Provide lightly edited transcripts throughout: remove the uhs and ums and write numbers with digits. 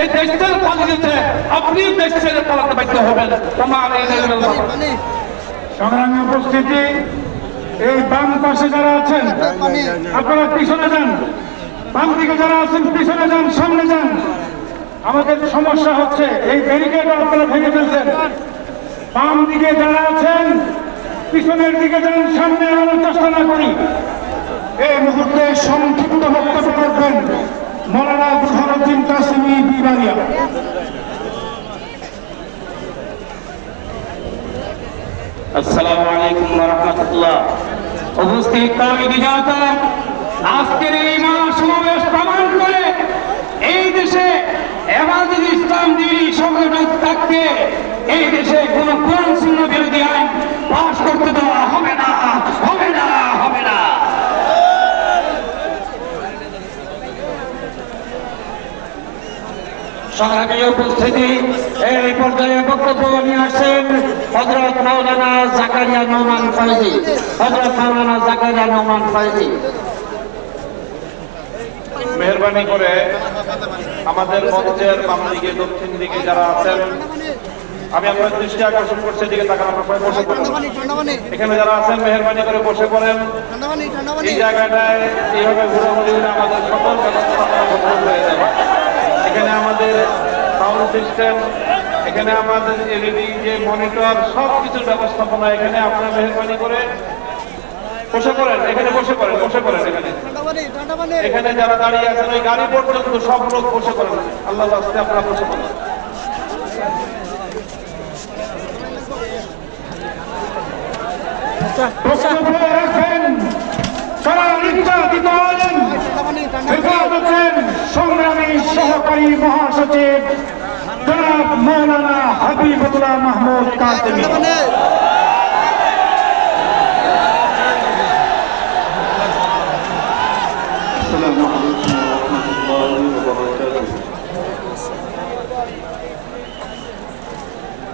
এই দেশ ছেড়ে পালিয়েছে, আপনি দেশ ছেড়ে পালাতে বাধ্য হবেন। তোমার এই সংগ্রামী উপস্থিতি, এই বাম পাশে যারা আছেন আপনারা পিছনে যান, বাম দিকে যারা আছেন পিছনে যান, সামনে যান। আমাদের সমস্যা হচ্ছে এই ব্যারিকেড আপনারা ভেঙে ফেলছেন। বাম দিকে যারা আছেন পিছনের দিকে যান, সামনে আনার চেষ্টা না করি। এই মুহূর্তে সংক্ষিপ্ত বক্তব্য করবেন মৌলানা বুরহানুদ্দিন কাসেমি বিবারিয়া। আসসালামু আলাইকুম ওয়া রাহমাতুল্লাহ। উপস্থিত কওমি জনতা, আজকের এই মহাসমাবেশ প্রমাণ করে এই দেশে হেফাজতে ইসলাম দিনী সংগঠন থাকতে এই দেশে কোন কোরআন সুন্নাহ বিরোধী আইন পাস করতে দেওয়া হবে না, হবে না, হবে না। সংগ্রামী উপস্থিতি, এই পর্যায়ে বক্তব্য নিয়ে আসছেন হযরত মাওলানা জাকারিয়া নোমান ফয়জী। হযরত মাওলানা জাকারিয়া নোমান ফয়জী, মেহরবানি করে আমাদের মঞ্চের বাম দিকে দক্ষিণ দিকে যারা আছেন, আমি আপনার দৃষ্টি আকর্ষণ করছি, এদিকে তাকান, আপনার সবাই বসে পড়েন। এখানে যারা আছেন মেহরবানি করে বসে পড়েন। এই জায়গাটায় এইভাবে ঘোরাঘুরি হলে আমাদের সকল ব্যবস্থা হয়ে যাবে। এখানে আমাদের সাউন্ড সিস্টেম, এখানে আমাদের এলইডি যে মনিটর, সব কিছুর ব্যবস্থাপনা এখানে। আপনারা মেহরবানি করে বসে পড়েন, এখানে বসে পড়েন, বসে পড়েন। এখানে যারা দাঁড়িয়ে আছেন ওই গাড়ি পর্যন্ত সব লোক বসে পড়েন। আল্লাহ রাস্তে আপনারা বসে পড়েন। সংগ্রামী সহকারী মহাসচিব জনাব মৌলানা হাবিবুল্লাহ মাহমুদ কাসেমি।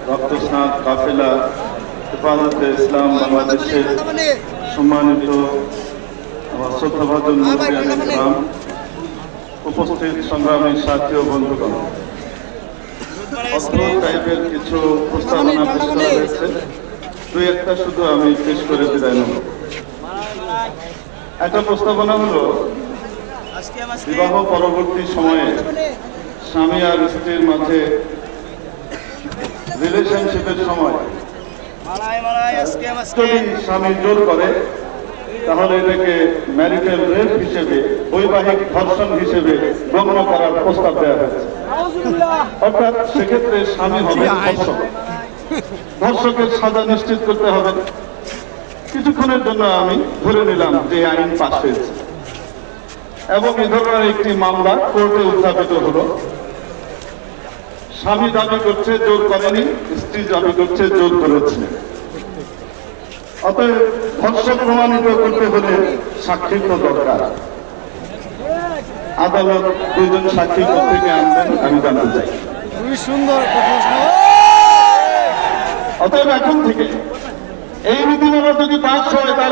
রক্তস্নাত কাফেলা হেফাজতে ইসলাম বাংলাদেশের সম্মানিত আমার শ্রদ্ধাভাজন মুরব্বিয়ান, উপস্থিত সংগ্রামী সাথী ও বন্ধুগণ, অদ্ভুত টাইপের কিছু প্রস্তাবনা পেশ করা হয়েছে। দুই একটা শুধু আমি পেশ করে বিদায় নেব। একটা প্রস্তাবনা হলো, বিবাহ পরবর্তী সময়ে স্বামী আর স্ত্রীর মাঝে রিলেশনশিপের সময় যদি স্বামী জোর করে তাহলে এটাকে ম্যারিটাল রেপ হিসেবে, বৈবাহিক ধর্ষণ হিসেবে গণ্য করার প্রস্তাব দেওয়া হয়েছে। অর্থাৎ সেক্ষেত্রে স্বামী হবে ধর্ষক, ধর্ষকের সাজা নিশ্চিত করতে হবে। কিছুক্ষণের জন্য আমি ধরে নিলাম যে আইন পাস হয়েছে এবং এ ধরনের একটি মামলা কোর্টে উত্থাপিত হলো। স্বামী দাবি করছে জোর করেনি, স্ত্রী দাবি করছে জোর করেছে। অতএব ধর্ষক প্রমাণিত করতে হলে সাক্ষীর তো দরকার। আদালত দুইজন সাক্ষী কোথেকে আনবেন আমি জানতে চাই। খুবই সুন্দর একটা প্রশ্ন। অতএব এখন থেকে এই নীতিমালা যদি পাস হয়